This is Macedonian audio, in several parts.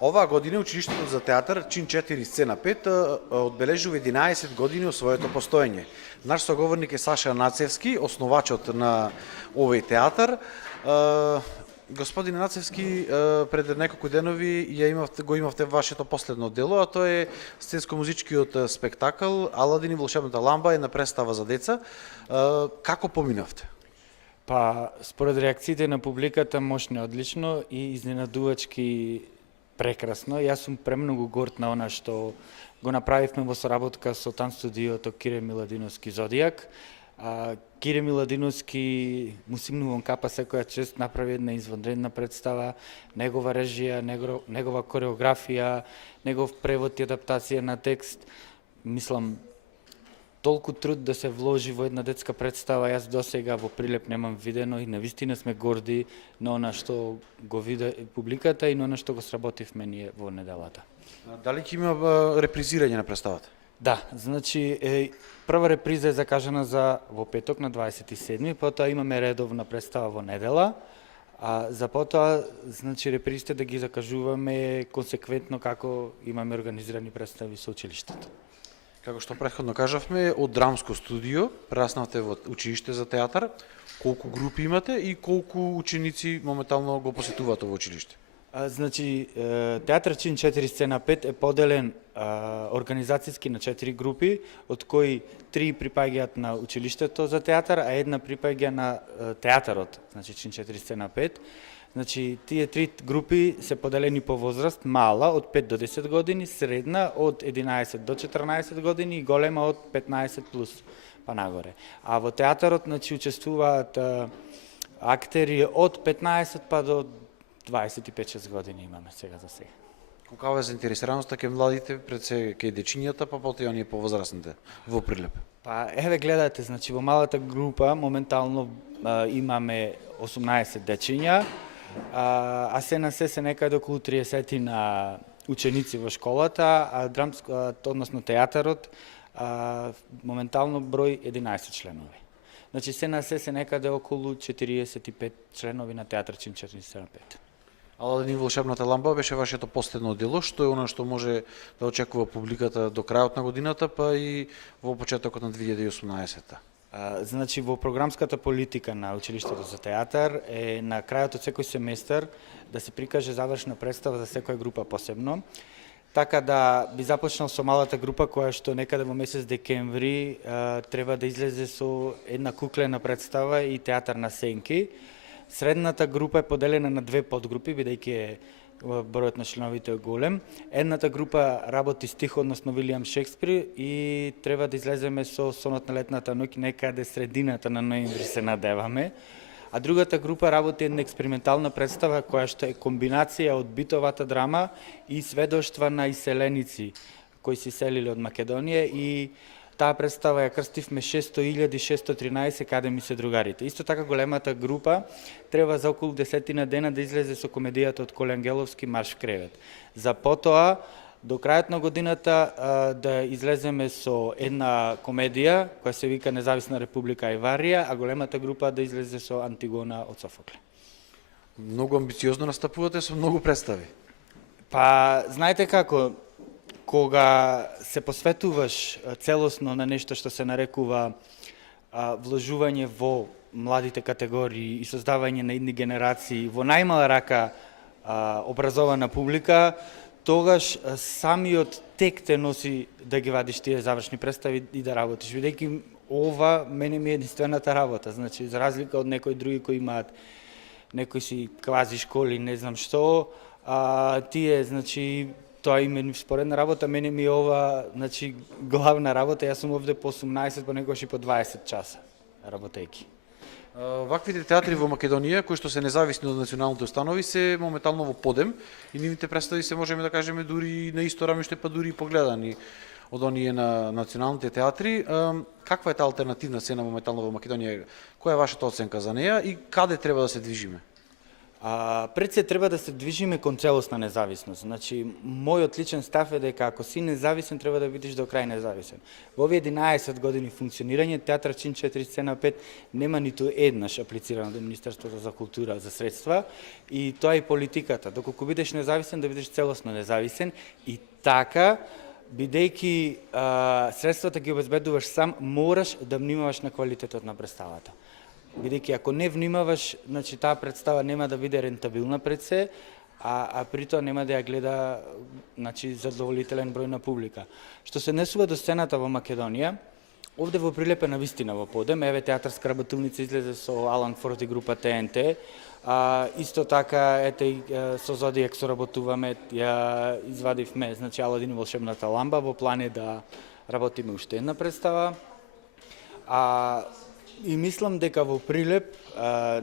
Оваа година Училиштето за театар чин 4 сцена 5 одбележува 11 години од своето постоење. Наш соговорник е Саша Нацевски, основачот на овој театар. Господин Нацевски, пред неколку денови го имавте вашето последно дело, а тоа е сценско-музичкиот спектакл Аладин и волшебната ламба, една представа за деца. Како поминавте? Па, според реакциите на публиката, мощно одлично и изненадувачки прекрасно. Јас сум премногу горд на она што го направивме во соработка со Тан студиото Кире Миладиновски Зодијак. Кире Миладиновски му симнувам капа секоја чест, направи една извонредна представа, негова режија, негова кореографија, негов превод и адаптација на текст. Мислам, толку труд да се вложи во една детска представа, јас досега во Прилеп немам видено и навистина сме горди на она што го виде публиката и на она што го сработивме ние во неделата. Дали ќе има репризирање на представата? Да, значи прва реприза е закажана за во петок на 27-ми, потоа имаме редовна представа во недела, а за потоа значи репризите да ги закажуваме консеквентно како имаме организирани представи со училиштето. Како што претходно кажавме, од драмско студио прераснавте во училиште за театар. Колку групи имате и колку ученици моментално го посетуваат ово училиште? Значи, театар чин 4 сцена 5 е поделен организацијски на 4 групи, од кои 3 припаѓаат на училиштето за театар, а една припаѓа на театарот, значи чин 4 сцена 5. Значи, тие 3 групи се поделени по возраст, мала од 5 до 10 години, средна од 11 до 14 години и голема од 15 плюс па нагоре. А во театарот значи учествуваат актери од 15 па до 25-6 години имаме сега за сега. Каква е заинтересираноста кај младите, пред се кај дечињата, па потоа оние повозрастните во Прилеп? Па еве гледате, значи во малата група моментално имаме 18 дечиња, а се на се некаде околу 30 на ученици во школата, а односно театарот моментално број 11 членови. Значи се на се некаде околу 45 членови на театар чин 475. Аладин и волшебната ламба беше вашето последно дело, што е она што може да очекува публиката до крајот на годината, па и во почетокот на 2018-та? Значи, во програмската политика на Училиштето за театар е на крајот од секој семестар да се прикаже завршна представа за секоја група посебно. Така да би започнал со малата група која што некаде во месец декември треба да излезе со една куклена представа и театар на сенки. Средната група е поделена на 2 подгрупи, бидејќи бројот на членовите е голем. Едната група работи стих, односно Вилијам Шекспир, и треба да излеземе со Сонот на летната ноќ некаде средината на ноември се надеваме. А другата група работи една експериментална представа која што е комбинација од битовата драма и сведоштва на иселеници кои се селиле од Македонија, и таа представа ја крстивме 600.613 каде ми се другарите. Исто така големата група треба за околу 10 дена да излезе со комедијата од Коле Ангеловски Марш в кревет. За потоа до крајот на годината да излеземе со една комедија која се вика Независна република Ајварија, а големата група да излезе со Антигона од Софокле. Многу амбициозно настапувате со многу представи. Па, знаете како, кога се посветуваш целосно на нешто што се нарекува вложување во младите категории и создавање на идни генерации во најмала рака образована публика, тогаш самиот тек те носи да ги вадиш тие завршни представи и да работиш. Бидејќи ова мене ми е единствената работа, значи за разлика од некои други кои имаат некои си квази школи, не знам што, тие значи тоа им е споредна работа, мене ми е ова значи главна работа, јас сум овде по 18, по некогаш и по 20 часа работејќи. Ваквите театри во Македонија, кои што се независни од националните установи, се моментално во подем и нивните представи се можеме да кажеме дури на исто рамиште, па дури и погледани од оние на националните театри. Каква е таа алтернативна сцена моментално во Македонија? Која е вашата оценка за неа и каде треба да се движиме? Пред се треба да се движиме кон целосна независност. Значи, мојот личен став е дека ако си независен, треба да бидеш до крај независен. Во овие 11 години функционирање, Театар Чин 4 сцена 5 нема ниту еднаш аплицирано до Министерството за култура за средства и тоа е политиката. Доколку бидеш независен, да бидеш целосно независен и така, бидејќи средствата ги обезбедуваш сам, мораш да внимаваш на квалитетот на представата. Бидејќи ако не внимаваш, значи таа представа нема да биде рентабилна пред се, а при тоа нема да ја гледа значи задоволителен број на публика. Што се несува до сцената во Македонија, овде во Прилеп е навистина во подем, еве театарска работилница излезе со Алан Форд и група ТНТ, исто така ете и со Зодијак соработуваме, ја извадивме значи Аладин и волшебната ламба, во план е да работиме уште една представа. И мислам дека во Прилеп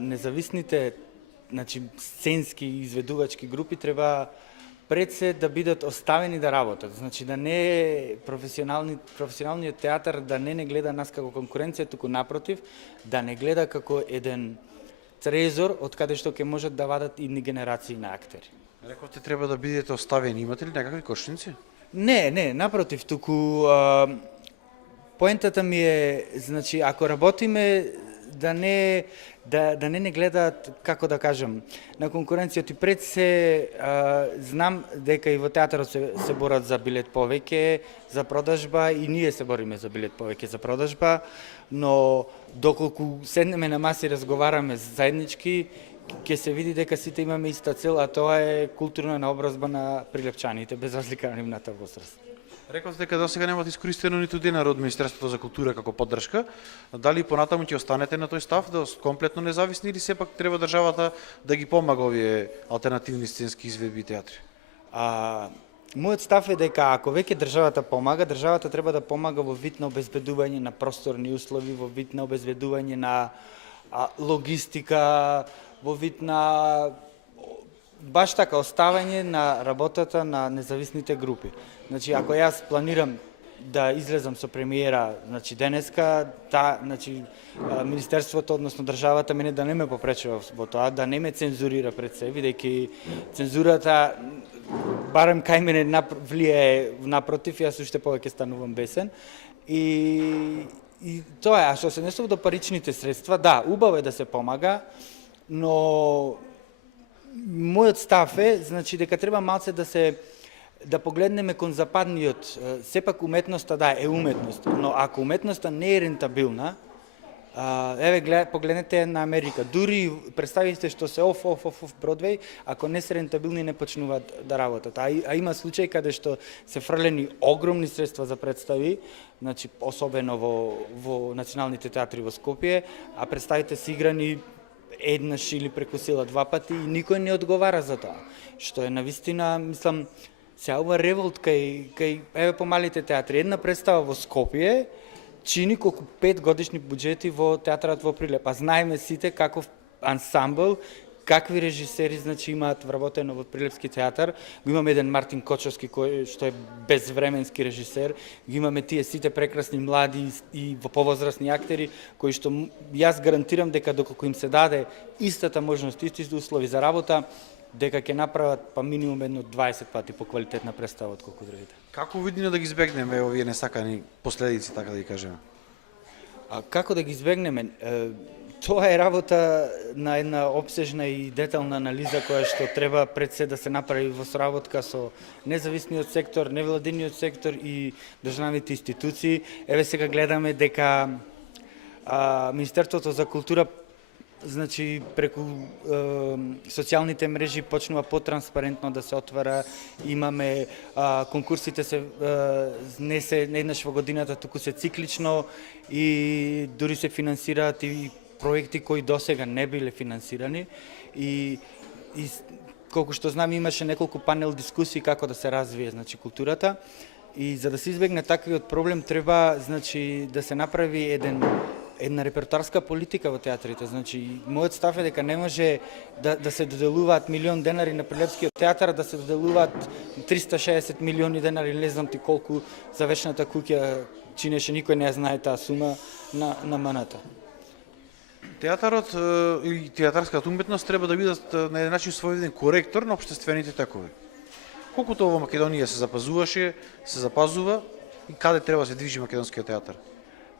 независните значи сценски и изведувачки групи треба пред се да бидат оставени да работат. Значи да не професионалниот театар да не гледа нас како конкуренција, туку напротив, да не гледа како еден трезор од каде што ќе можат да вадат идни генерации на актери. Рековте треба да бидете оставени, имате ли некакви кошници? Не, напротив, туку поентата ми е, значи, ако работиме, да не гледаат, како да кажам, на конкуренцијата и пред се, знам дека и во театарот се борат за билет повеќе, за продажба, и ние се бориме за билет повеќе за продажба, но доколку седнеме на маси и разговараме заеднички, ќе се види дека сите имаме иста цел, а тоа е културна наобразба на прилепчаните, без разлика на нивната возраст. Рековте дека досега немате искористено ниту денар од Министерството за култура како поддршка. Дали понатаму ќе останете на тој став да комплетно независни или сепак треба државата да ги помага овие алтернативни сценски изведби и театри? Мојот став е дека ако веќе државата помага, државата треба да помага во вид на обезбедување на просторни услови, во вид на обезбедување на логистика, во вид на баш така оставање на работата на независните групи. Значи, ако јас планирам да излезам со премиера, значи денеска, значи Министерството, односно државата мене да не ме попречува во тоа, да не ме цензурира пред се, бидејќи цензурата барем кај мене влијае напротив, јас уште повеќе станувам бесен. И тоа е, а што се несува до паричните средства, да, убаво е да се помага, но мојот став е, значи, дека треба малце да погледнеме кон западниот, сепак уметноста да е уметност, но ако уметноста не е рентабилна, еве погледнете на Америка, дури представите што се оф Бродвеј, ако не се рентабилни не почнуваат да работат. А има случаи каде што се фрлени огромни средства за представи, значи особено во националните театри во Скопје, а представите се играни еднаш или преку сила два пати и никој не одговара за тоа. Што е навистина, мислам, сега ова револт кај еве помалите театри. Една представа во Скопје чини колку 5 годишни буџети во театарот во Прилеп. А знаеме сите каков ансамбл, какви режисери значи имаат вработено во Прилепски театар. Го имаме еден Мартин Кочовски кој што е безвременски режисер, го имаме тие сите прекрасни млади и во повозрастни актери кои што јас гарантирам дека доколку им се даде истата можност, исти услови за работа, дека ќе направат па минимум едно 20 пати поквалитетна представа отколку другите. Како видиме да ги избегнеме овие несакани последици, така да ги кажеме? Како да ги избегнеме? Тоа е работа на една обсежна и детална анализа која што треба пред се да се направи во соработка со независниот сектор, невладиниот сектор и државните институции. Еве сега гледаме дека Министерството за култура значи преку социјалните мрежи почнува потранспарентно да се отвара, имаме конкурсите се не се еднаш во годината, туку се циклично и дури се финансираат и проекти кои досега не биле финансирани и колку што знам имаше неколку панел дискусии како да се развие значи културата и за да се избегне таквиот проблем треба значи да се направи една репертоарска политика во театрите. Значи, мојот став е дека не може да се доделуваат милион денари на Прилепскиот театар, да се доделуваат 360 милиони денари, не знам ти колку за вечната куќа чинеше, никој не знае таа сума на маната. Театарот и театарската уметност треба да бидат на еден начин својден коректор на општествените такови. Колкото во Македонија се запазуваше, се запазува и каде треба да се движи македонскиот театар?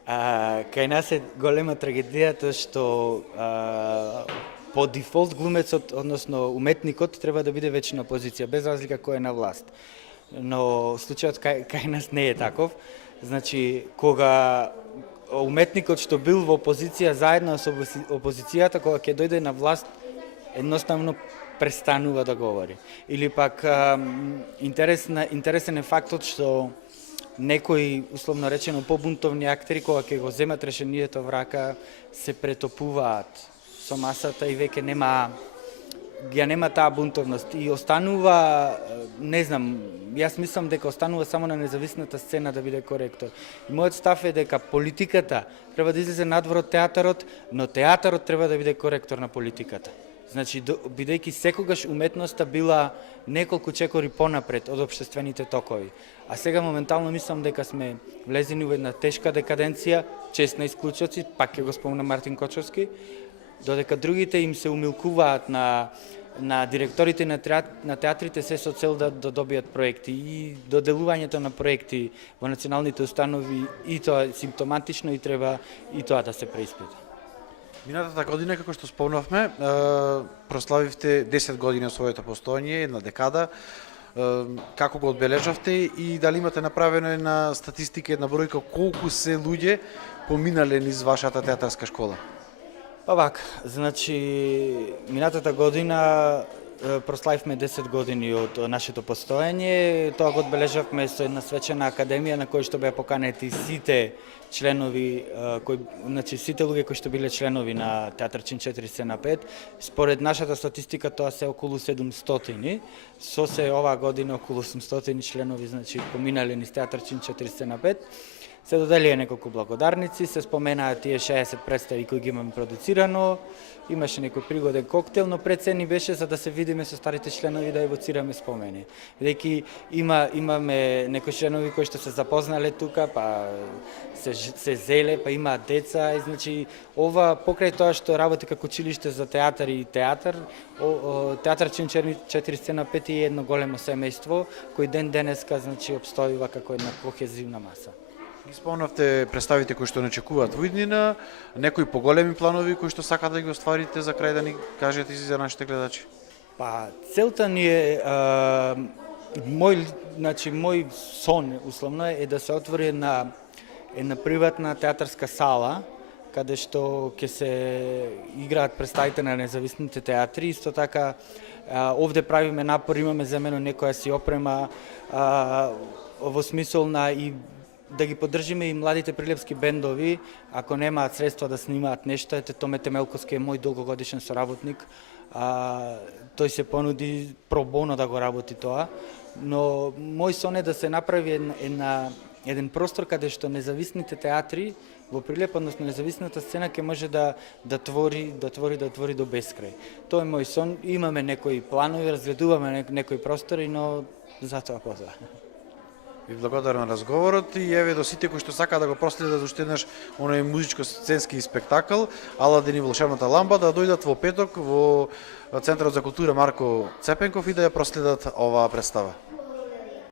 Кај нас е голема трагедијата што по дефолт глумецот, односно уметникот, треба да биде вечна позиција, без разлика кој е на власт. Но случајот кај нас не е таков. Значи, кога уметникот што бил во опозиција заедно со опозицијата, кога ќе дојде на власт, едноставно престанува да говори. Или пак интересен е фактот што некои, условно речено, побунтовни актери, кога ќе го земат решението в рака, се претопуваат со масата и веќе нема таа бунтовност и останува, не знам, јас мислам дека останува само на независната сцена да биде коректор. И мојот став е дека политиката треба да излезе надвор од театарот, но театарот треба да биде коректор на политиката. Значи, бидејќи секогаш уметноста била неколку чекори понапред од општествените токови. А сега моментално мислам дека сме влезени во една тешка декаденција, чест на исклучоци, пак ќе го спомна Мартин Кочовски, додека другите им се умилкуваат на директорите на театрите се со цел да добијат проекти и доделувањето на проекти во националните установи и тоа е симптоматично и треба и тоа да се преиспита. Минатата година, како што спомнавме, прославивте 10 години од своето постоење, една декада. Како го одбележавте и дали имате направено една статистика, една бројка колку се луѓе поминале низ вашата театарска школа? Па вака, значи минатата година прославивме 10 години од нашето постоење. Тоа го одбележавме со една свечена академија на која што беа поканети сите членови, значи сите луѓе кои што биле членови на Театар Чин 4 сцена 5. Според нашата статистика тоа се околу 700. Со се оваа година околу 800 членови, значи поминале низ Театар Чин 4 сцена 5. Се доделија неколку благодарници, се споменаа тие 60 представи кои ги имаме продуцирано, имаше некој пригоден коктел, но пред се ни беше за да се видиме со старите членови да евоцираме спомени. Бидејќи имаме некои членови кои што се запознале тука, па се зеле, па имаат деца, и значи ова покрај тоа што работи како училиште за театар и театар, Театар Чин 4 сцена 5 е едно големо семејство кој ден денеска значи обстојува како една кохезивна маса. Ги спомнавте представите кои што не очекуваат во иднина, некои поголеми планови кои што сакате да ги остварите за крај да ни кажете за нашите гледачи? Па целта ни е мој сон условно е да се отвори една приватна театарска сала каде што ќе се играат представите на независните театри. Исто така овде правиме напор, имаме земено некоја си опрема во смисол на и да ги поддржиме и младите прилепски бендови, ако немаат средства да снимаат нешто. Ете, Томе Темелковски е мој долгогодишен соработник. Тој се понуди про боно да го работи тоа, но мој сон е да се направи еден простор каде што независните театри во Прилеп, односно независната сцена ќе може да твори до бескрај. Тоа е мој сон. Имаме некои планови, разгледуваме некои простори, но затоа потоа. Ви благодарам на разговорот и еве до сите кои што сакаат да го проследат уште еднаш оној музичко-сценски спектакл Аладин и волшебната ламба, да дојдат во петок во Центарот за култура Марко Цепенков и да ја проследат оваа представа.